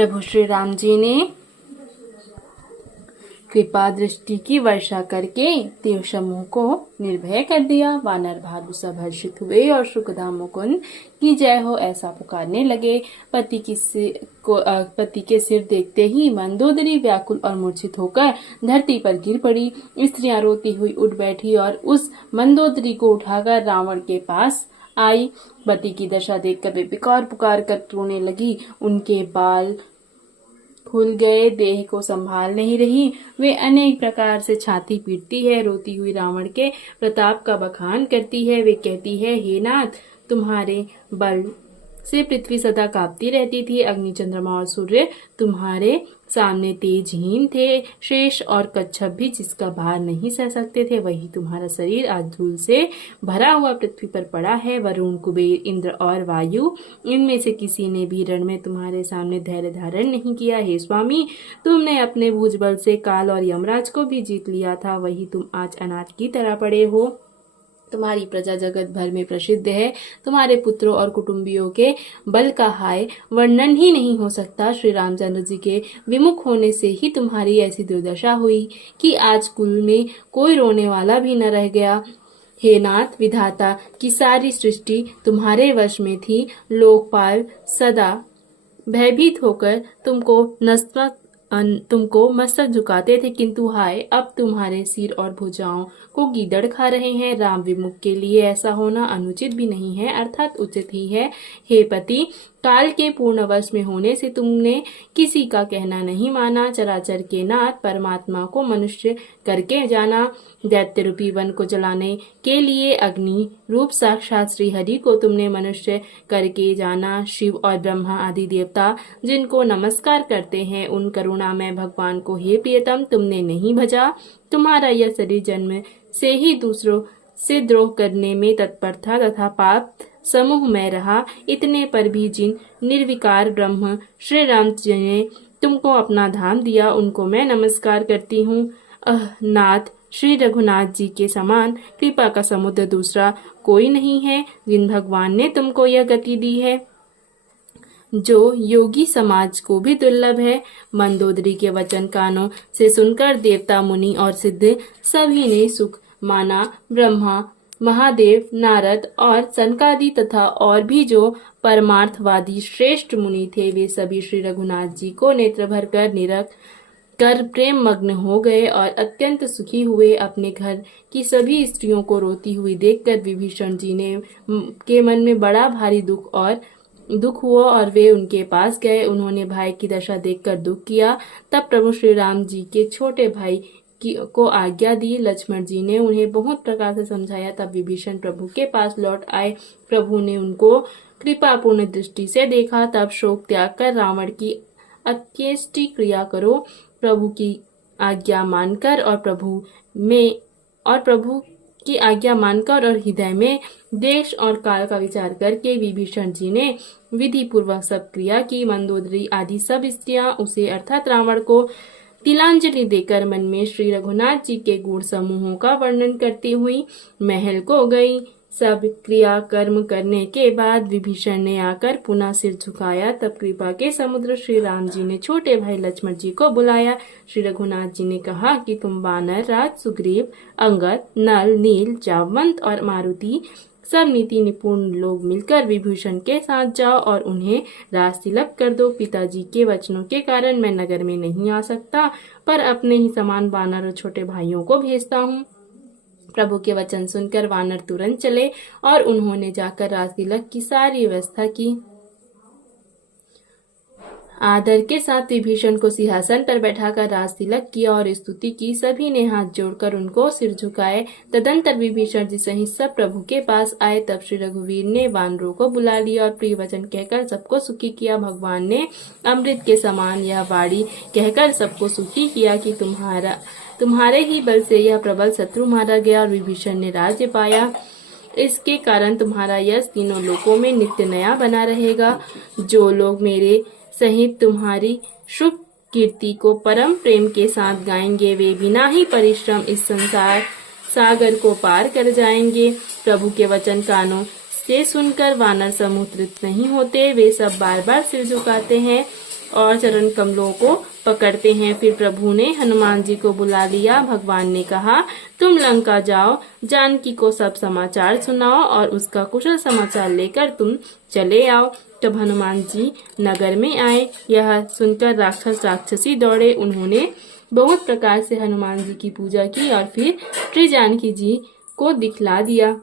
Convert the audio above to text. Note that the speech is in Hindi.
प्रभु श्री राम जी ने कृपा दृष्टि की वर्षा करके देव समूह को निर्भय कर दिया। वानर भालू सब हर्षित हुए और सुखधाम मुकुंद की जय हो ऐसा पुकारने लगे। पति के सिर देखते ही मंदोदरी व्याकुल और मूर्छित होकर धरती पर गिर पड़ी। स्त्रियां रोती हुई उठ बैठी और उस मंदोदरी को उठाकर रावण के पास आई। पति की दशा देखकर वे पुकार पुकार कर रोने लगी। उनके बाल खुल गए, देह को संभाल नहीं रही। वे अनेक प्रकार से छाती पीटती है, रोती हुई रावण के प्रताप का बखान करती है। वे कहती है, हे नाथ, तुम्हारे बल से पृथ्वी सदा कांपती रहती थी। अग्नि, चंद्रमा और सूर्य तुम्हारे सामने तेजहीन थे। शेष और कच्छप भी जिसका भार नहीं सह सकते थे, वही तुम्हारा शरीर आज धूल से भरा हुआ पृथ्वी पर पड़ा है। वरुण, कुबेर, इंद्र और वायु, इनमें से किसी ने भी रण में तुम्हारे सामने धैर्य धारण नहीं किया। हे स्वामी, तुमने अपने भुजबल से काल और यमराज को भी जीत लिया था, वही तुम आज अनाथ की तरह पड़े हो। तुम्हारी प्रजा जगत भर में प्रसिद्ध है। तुम्हारे पुत्रों और कुटुंबियों के बल का हाय वर्णन ही नहीं हो सकता। श्री रामचंद्र जी के विमुख होने से ही तुम्हारी ऐसी दुर्दशा हुई कि आज कुल में कोई रोने वाला भी न रह गया। हे नाथ, विधाता की सारी सृष्टि तुम्हारे वश में थी। लोकपाल सदा भयभीत होकर तुमको मस्तक झुकाते थे, किंतु हाय, अब तुम्हारे सिर और भुजाओं को गीदड़ खा रहे हैं। राम विमुख के लिए ऐसा होना अनुचित भी नहीं है, अर्थात उचित ही है। हे पति, काल के पूर्ण वश में होने से तुमने किसी का कहना नहीं माना। चराचर के नाथ परमात्मा को मनुष्य करके जाना। दैत्य रूपी वन को जलाने के लिए अग्नि रूप साक्षात श्री हरि को तुमने मनुष्य करके जाना। शिव और ब्रह्मा आदि देवता जिनको नमस्कार करते हैं, उन करुणामय भगवान को हे प्रियतम तुमने नहीं भजा। तुम्हारा यह शरीर जन्म से ही दूसरों से द्रोह करने में तत्पर था तथा पाप समूह में रहा। इतने पर भी जिन निर्विकार ब्रह्म श्री राम जी ने तुमको अपना धाम दिया, उनको मैं नमस्कार करती हूँ। नाथ, श्री रघुनाथ जी के समान कृपा का समुद्र दूसरा कोई नहीं है। जिन भगवान ने तुमको यह गति दी है, जो योगी समाज को भी दुर्लभ है। मंदोदरी के वचन कानों से सुनकर देवता, मुनि और सिद्ध सभी ने सुख माना। ब्रह्मा, महादेव, नारद और सनकादि तथा और भी जो परमार्थवादी श्रेष्ठ मुनि थे, वे सभी श्री रघुनाथ जी को नेत्र भर कर निरख कर प्रेम मग्न हो गए और अत्यंत सुखी हुए। अपने घर की सभी स्त्रियों को रोती हुई देखकर विभीषण जी के मन में बड़ा भारी दुख हुआ और वे उनके पास गए। उन्होंने भाई की दशा देखकर दुख किया। तब प्रभु श्री राम जी के छोटे भाई को आज्ञा दी। लक्ष्मण जी ने उन्हें बहुत प्रकार से समझाया। तब विभीषण प्रभु के पास लौट आए। प्रभु ने उनको कृपापूर्ण दृष्टि से देखा। तब शोक त्याग कर रावण की अंत्येष्टि क्रिया करो। प्रभु की आज्ञा मानकर और प्रभु की आज्ञा मानकर और हृदय में देश और काल का विचार करके विभीषण जी ने विधि पूर्वक सब क्रिया की। मंदोदरी आदि सब स्त्रियां उसे अर्थात रावण को तिलांजलि देकर मन में श्री रघुनाथ जी के गुण समूहों का वर्णन करती हुई महल को गई। सब क्रिया कर्म करने के बाद विभीषण ने आकर पुनः सिर झुकाया। तब कृपा के समुद्र श्री राम जी ने छोटे भाई लक्ष्मण जी को बुलाया। श्री रघुनाथ जी ने कहा कि तुम वानर राज, सुग्रीव, अंगद, नल, नील, जामवंत और मारुति सब नीति निपुण लोग मिलकर विभीषण के साथ जाओ और उन्हें राज तिलक कर दो। पिताजी के वचनों के कारण मैं नगर में नहीं आ सकता, पर अपने ही समान वानर और छोटे भाइयों को भेजता हूँ। प्रभु के वचन सुनकर वानर तुरंत चले और उन्होंने जाकर राज तिलक की सारी व्यवस्था की। आदर के साथ विभीषण को सिंहासन पर बैठाकर राज तिलक किया और स्तुति की। सभी ने हाथ जोड़कर उनको सिर झुकाए। तदंतर विभीषण जी सहित सब प्रभु के पास आए। तब श्री रघुवीर ने वानरों को बुला लिया और प्रिय वचन कहकर सबको सुखी किया। भगवान ने अमृत के समान यह वाणी कहकर सबको सुखी किया कि तुम्हारे ही बल से यह प्रबल शत्रु मारा गया और विभीषण ने राज्य पाया। इसके कारण तुम्हारा यश तीनों लोकों में नित्य नया बना रहेगा। जो लोग मेरे सहित तुम्हारी शुभ कीर्ति को परम प्रेम के साथ गाएंगे, वे बिना ही परिश्रम इस संसार सागर को पार कर जाएंगे। प्रभु के वचन कानों से सुनकर वानर समूह तृप्त नहीं होते। वे सब बार बार सिर झुकाते हैं। और चरण कमलों को पकड़ते हैं। फिर प्रभु ने हनुमान जी को बुला लिया। भगवान ने कहा, तुम लंका जाओ, जानकी को सब समाचार सुनाओ और उसका कुशल समाचार लेकर तुम चले आओ। तब हनुमान जी नगर में आए। यह सुनकर राक्षस राक्षसी दौड़े। उन्होंने बहुत प्रकार से हनुमान जी की पूजा की और फिर श्री जानकी जी को दिखला दिया।